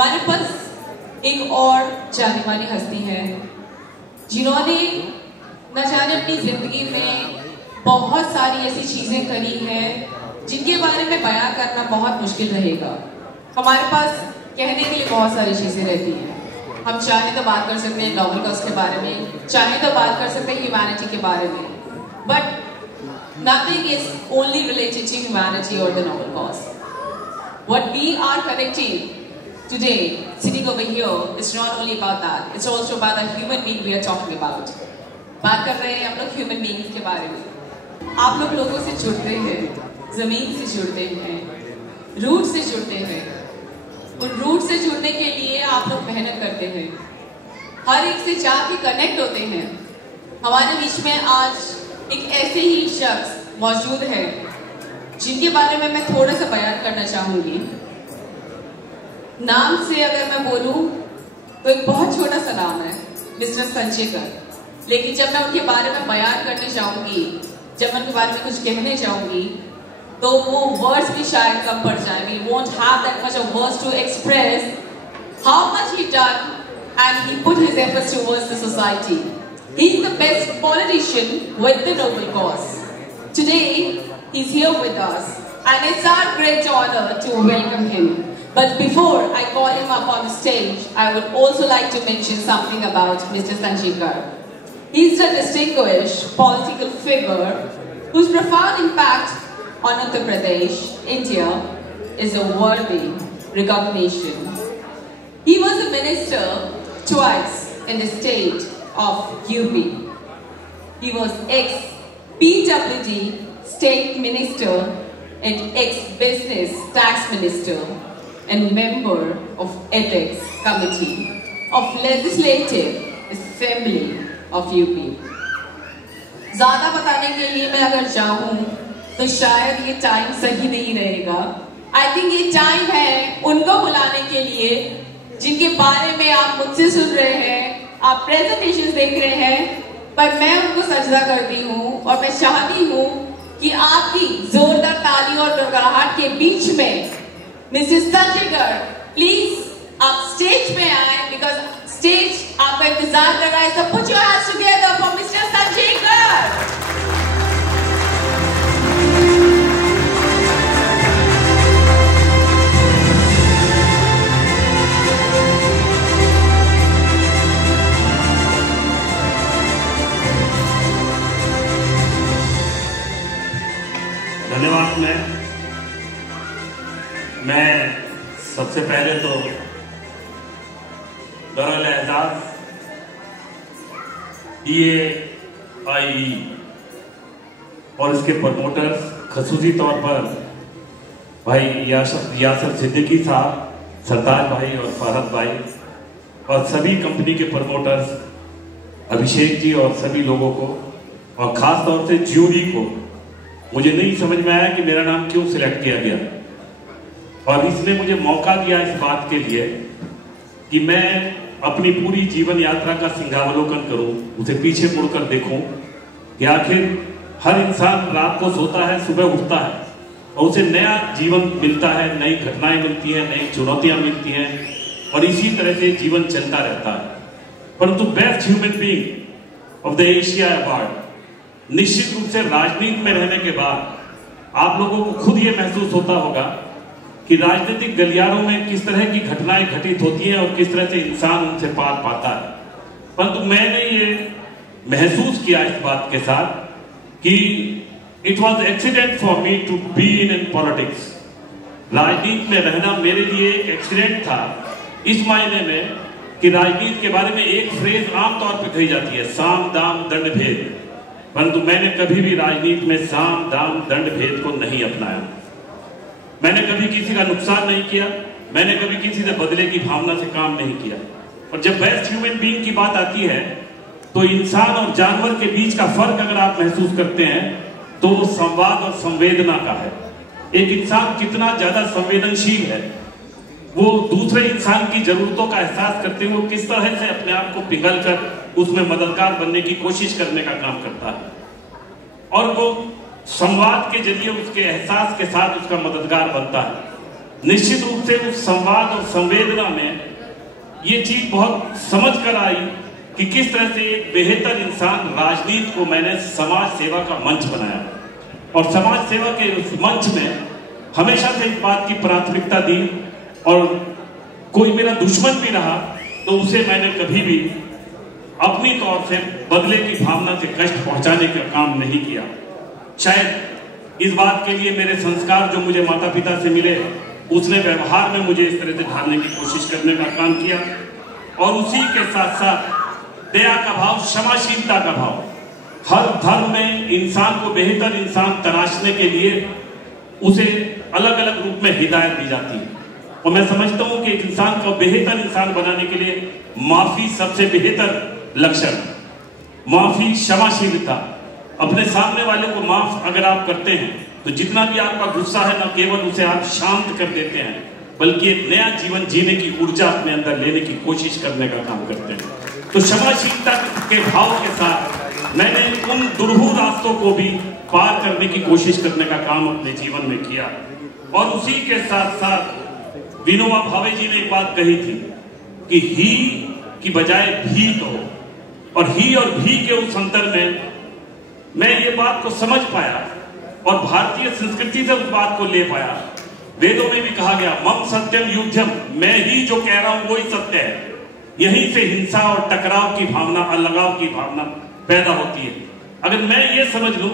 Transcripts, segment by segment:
हमारे पास एक और जाने मानी हस्ती है जिन्होंने न जाने अपनी जिंदगी में बहुत सारी ऐसी चीजें करी हैं जिनके बारे में बयां करना बहुत मुश्किल रहेगा। हमारे पास कहने के लिए बहुत सारी चीजें रहती हैं। हम चाहे तो बात कर सकते हैं नोबेल कॉज के बारे में, चाहे तो बात कर सकते हैं ह्यूमैनिटी के बारे में, but nothing is only related to humanity और the noble cause. What we are connecting today, sitting over here, is not only about that. It's also about the human being we are talking about. बात कर रहे हैं हम लोग human beings के बारे में। आप लोग लोगों से जुड़ते हैं, जमीन से जुड़ते हैं, रूट से जुड़ते हैं। उन रूट से जुड़ने के लिए आप लोग मेहनत करते हैं, हर एक से जाके कनेक्ट होते हैं। हमारे बीच में आज एक ऐसे ही शख्स मौजूद है जिनके बारे में मैं थोड़ा सा बयान करना चाहूंगी। नाम से अगर मैं बोलूं तो एक बहुत छोटा सा नाम है, मिस्टर संचेकर। लेकिन जब मैं उनके बारे में बयान करने जाऊंगी, जब मैं उनके बारे में कुछ कहने जाऊंगी, तो वो वर्ड्स भी शायद कम पड़ जाए। We won't have that much of words to express how much he done and he put his efforts towards the society. He is the best politician with the noble cause. Today, he's here with us, and it's our great honor to welcome him. But before I call him up on the stage, I would also like to mention something about Mr. Sanchekar. He's a distinguished political figure whose profound impact on Uttar Pradesh, India, is a worthy recognition. He was a minister twice in the state of UP. He was ex-PWD State Minister and ex-Business Tax Minister and member of Ethics Committee of Legislative Assembly of UP. ज़्यादा बताने के लिए मैं अगर चाहूँ तो शायद ये टाइम सही नहीं रहेगा। I think ये टाइम है उनको बुलाने के लिए जिनके बारे में आप मुझसे सुन रहे हैं, आप प्रेजेंटेशंस देख रहे हैं, पर मैं उनको सजदा करती हूँ और मैं चाहती हूँ कि आपकी जोरदार ताली और गड़गड़ाहट के बीच में मिसेस संचेकर प्लीज आप स्टेज पे आए, बिकॉज स्टेज आपका इंतजार कर रहा है। So put your hands together for Mr. संचेकर। धन्यवाद। मैं सबसे पहले तो दरअसल एहसास EAIE और इसके प्रमोटर्स, खसूसी तौर पर भाई यासर सिद्दीकी साहब, सरताज भाई और फरहत भाई, और सभी कंपनी के प्रमोटर्स, अभिषेक जी और सभी लोगों को, और खास तौर से ज्यूरी को। मुझे नहीं समझ में आया कि मेरा नाम क्यों सिलेक्ट किया गया, और इसने मुझे मौका दिया इस बात के लिए कि मैं अपनी पूरी जीवन यात्रा का सिंहावलोकन करूं, उसे पीछे मुड़कर देखूं कि आखिर हर इंसान रात को सोता है, सुबह उठता है और उसे नया जीवन मिलता है, नई घटनाएं मिलती हैं, नई चुनौतियां मिलती हैं, और इसी तरह से जीवन चलता रहता है। परंतु best human being of the Asia award निश्चित रूप से राजनीति में रहने के बाद आप लोगों को खुद ये महसूस होता होगा कि राजनीतिक गलियारों में किस तरह की घटनाएं घटित होती हैं और किस तरह से इंसान उनसे पार पाता है। परंतु मैंने ये महसूस किया इस बात के साथ कि it was accident for me to be in politics. राजनीति में रहना मेरे लिए एक एक्सीडेंट था, इस मायने में कि राजनीति के बारे में एक फ्रेज आमतौर पर कही जाती है, साम दाम दंड भेद, परंतु मैंने कभी भी राजनीति में साम दाम दंड भेद को नहीं अपनाया। मैंने कभी किसी का नुकसान नहीं किया, मैंने कभी किसी से बदले की भावना से काम नहीं किया। और जब बेस्ट ह्यूमन बीइंग की बात आती है तो इंसान और जानवर के बीच का फर्क अगर आप महसूस करते हैं तो वो संवाद और संवेदना का है। एक इंसान कितना ज्यादा संवेदनशील है, वो दूसरे इंसान की जरूरतों का एहसास करते हुए किस तरह से अपने आप को पिघल कर उसमें मददगार बनने की कोशिश करने का काम करता है, और वो संवाद के जरिए उसके एहसास के साथ उसका मददगार बनता है। निश्चित रूप से उस संवाद और संवेदना में ये चीज बहुत समझ कर आई कि किस तरह से एक बेहतर इंसान राजनीति को मैंने समाज सेवा का मंच बनाया, और समाज सेवा के उस मंच में हमेशा से इस बात की प्राथमिकता दी, और कोई मेरा दुश्मन भी रहा तो उसे मैंने कभी भी अपनी तौर से बदले की भावना से कष्ट पहुंचाने का काम नहीं किया। शायद इस बात के लिए मेरे संस्कार जो मुझे माता पिता से मिले, उसने व्यवहार में मुझे इस तरह से ढालने की कोशिश करने का काम किया, और उसी के साथ साथ दया का भाव, क्षमाशीलता का भाव। हर धर्म में इंसान को बेहतर इंसान तराशने के लिए उसे अलग अलग रूप में हिदायत दी जाती है, और मैं समझता हूं कि एक इंसान को बेहतर इंसान बनाने के लिए माफी सबसे बेहतर लक्षण। माफी, क्षमाशीलता, अपने सामने वाले को माफ अगर आप करते हैं तो जितना भी आपका गुस्सा है, न केवल उसे आप शांत कर देते हैं, बल्कि एक नया जीवन जीने की ऊर्जा अपने अंदर लेने की कोशिश करने का काम करते हैं। तो क्षमाशीलता के भाव के साथ मैंने उन दुर्भू रास्तों को भी पार करने की कोशिश करने का काम अपने जीवन में किया। और उसी के साथ साथ विनोबा भावे जी ने एक बात कही थी कि ही की बजाय भी कहो, और ही और भी के उस अंतर में मैं ये बात को समझ पाया और भारतीय संस्कृति से उस बात को ले पाया। वेदों में भी कहा गया मम सत्यम युद्धम, मैं ही जो कह रहा हूं वही सत्य है। यहीं से हिंसा और टकराव की भावना, अलगाव की भावना पैदा होती है। अगर मैं ये समझ लूं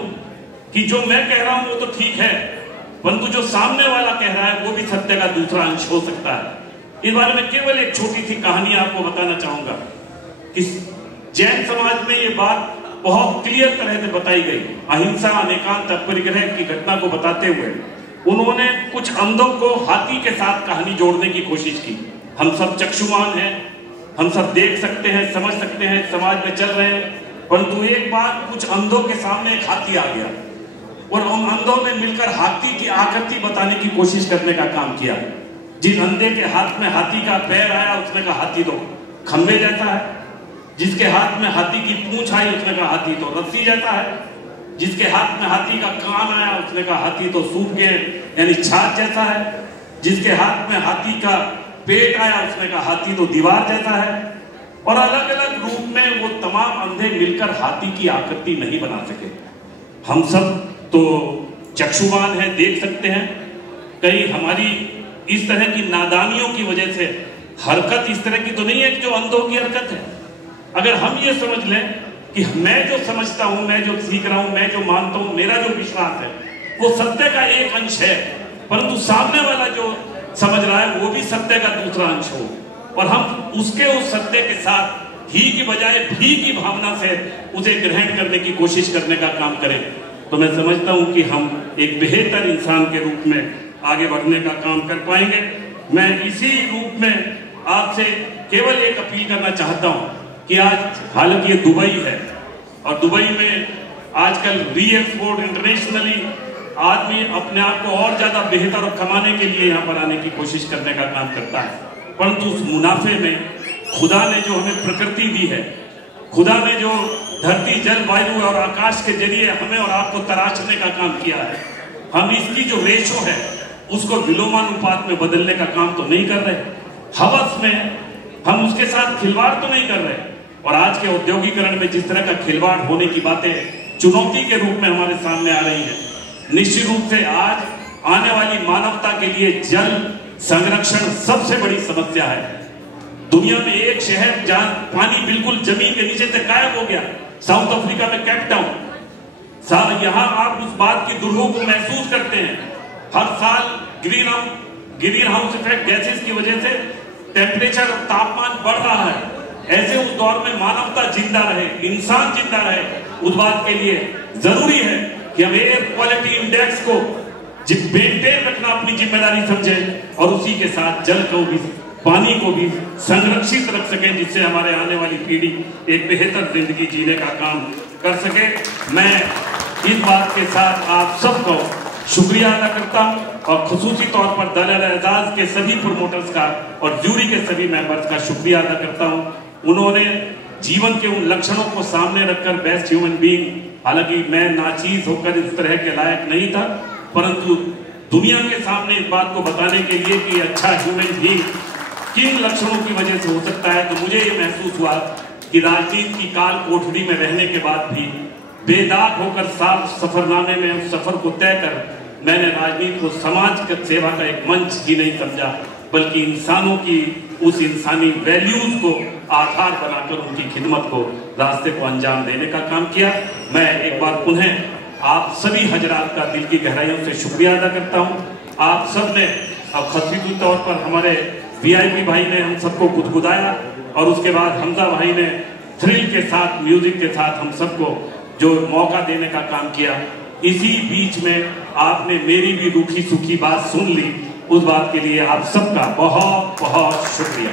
कि जो मैं कह रहा हूं वो तो ठीक है, परंतु जो सामने वाला कह रहा है वो भी सत्य का दूसरा अंश हो सकता है। इस बारे में केवल एक छोटी सी कहानी आपको बताना चाहूंगा कि जैन समाज में ये बात बहुत क्लियर तरह से बताई गई। अहिंसा, अनेकांत, अपरिग्रह की घटना को बताते हुए उन्होंने कुछ अंधों को हाथी के साथ कहानी जोड़ने की कोशिश की। हम सब चक्षुमान हैं, हम सब देख सकते हैं, समझ सकते हैं, समाज में चल रहे हैं, परंतु एक बार कुछ अंधों के सामने एक हाथी आ गया और उन अंधों ने मिलकर हाथी की आकृति बताने की कोशिश करने का काम किया। जिस अंधे के हाथ में हाथी का पैर आया उसने कहा हाथी तो खंबे जैसा है, जिसके हाथ में हाथी की पूंछ आई उसने कहा हाथी तो रस्सी जैसा है, जिसके हाथ में हाथी का कान आया उसने कहा हाथी तो सूप के यानी छाछ जैसा है, जिसके हाथ में हाथी का पेट आया उसने कहा हाथी तो दीवार जैसा है। और अलग अलग रूप में वो तमाम अंधे मिलकर हाथी की आकृति नहीं बना सके। हम सब तो चक्षुवान है, देख सकते हैं, कहीं हमारी इस तरह की नादानियों की वजह से हरकत इस तरह की तो नहीं है कि जो अंधों की हरकत है। अगर हम ये समझ लें कि मैं जो समझता हूं, मैं जो सीख रहा हूं, मैं जो मानता हूं, मेरा जो विश्वास है वो सत्य का एक अंश है, परंतु सामने वाला जो समझ रहा है वो भी सत्य का दूसरा अंश हो, और हम उसके उस सत्य के साथ ही की बजाय भी की भावना से उसे ग्रहण करने की कोशिश करने का काम करें, तो मैं समझता हूं कि हम एक बेहतर इंसान के रूप में आगे बढ़ने का काम कर पाएंगे। मैं इसी रूप में आपसे केवल एक अपील करना चाहता हूं कि आज हालांकि ये दुबई है और दुबई में आजकल री एक्सपोर्ट इंटरनेशनली आदमी अपने आप को और ज्यादा बेहतर और कमाने के लिए यहाँ पर आने की कोशिश करने का काम करता है, परंतु उस मुनाफे में खुदा ने जो हमें प्रकृति दी है, खुदा ने जो धरती, जल, वायु और आकाश के जरिए हमें और आपको तराशने का काम किया है, हम इसकी जो रेशो है उसको विलोमानुपात में बदलने का काम तो नहीं कर रहे। हवस में हम उसके साथ खिलवाड़ तो नहीं कर रहे, और आज के औद्योगिकरण में जिस तरह का खिलवाड़ होने की बातें चुनौती के रूप में हमारे सामने आ रही हैं, निश्चित रूप से आज आने वाली मानवता के लिए जल संरक्षण सबसे बड़ी समस्या है। दुनिया में एक शहर जहां पानी बिल्कुल जमीन के नीचे से गायब हो गया, साउथ अफ्रीका में कैप टाउन। यहाँ आप उस बात की दुर्भोग को महसूस करते हैं। हर साल ग्रीन हाउस इफेक्ट गैसेस की वजह से टेम्परेचर और तापमान बढ़ रहा है। ऐसे उस दौर में मानवता जिंदा रहे, इंसान जिंदा रहे, उस बात के लिए जरूरी है कि हम एयर क्वालिटी इंडेक्स को मेंटेन रखना अपनी जिम्मेदारी समझें, और उसी के साथ जल को भी, पानी को भी संरक्षित रख सकें, जिससे हमारे आने वाली पीढ़ी एक बेहतर जिंदगी जीने का काम कर सके। मैं इस बात के साथ आप सबको शुक्रिया अदा करता हूं, और खुसूसी तौर पर दल-ए-एजाज के सभी प्रोमोटर्स का और जूरी के सभी मेंबर्स का शुक्रिया अदा करता हूं। उन्होंने जीवन के उन लक्षणों को सामने रखकर बेस्ट ह्यूमन बीइंग, हालांकि मैं नाचीज होकर इस तरह के लायक नहीं था, परंतु दुनिया के सामने इस बात को बताने के लिए कि अच्छा ह्यूमन बीइंग किन लक्षणों की वजह से हो सकता है, तो मुझे ये महसूस हुआ कि राजनीति की काल कोठरी में रहने के बाद भी बेदाग होकर साफ सफरनामे में उस सफर को तय कर मैंने राजनीति को समाज की सेवा का एक मंच ही नहीं समझा, बल्कि इंसानों की उस इंसानी वैल्यूज को आधार बनाकर उनकी खिदमत को, रास्ते को अंजाम देने का काम किया। मैं एक बार पुनः आप सभी हजरात का दिल की गहराइयों से शुक्रिया अदा करता हूं। आप सब ने खसूसी तौर पर हमारे वीआईपी भाई ने हम सबको गुदगुदाया और उसके बाद हमजा भाई ने थ्रिल के साथ, म्यूजिक के साथ हम सबको जो मौका देने का काम किया। इसी बीच में आपने मेरी भी रूखी सूखी बात सुन ली, उस बात के लिए आप सबका बहुत बहुत शुक्रिया।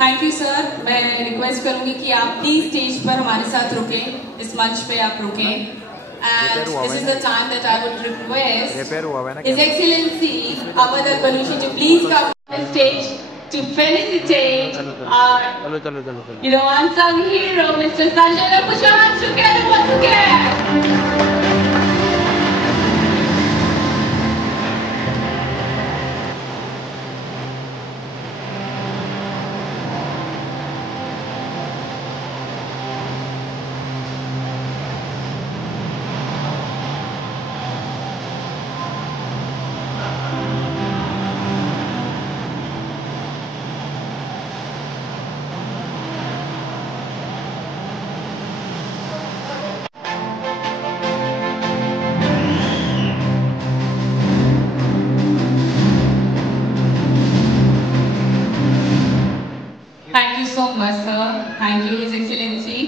Thank you sir. मैं रिक्वेस्ट करूंगी कि आप प्लीज स्टेज पर हमारे साथ रुकें, इस मंच पे आप रुकें। And this is the time that I would request his excellency Awadh Baluchi to please come on stage to felicitate our unsung hero, Mr. Sanjay. Put your hands together once again. Thank you so much, sir. Thank you, His Excellency.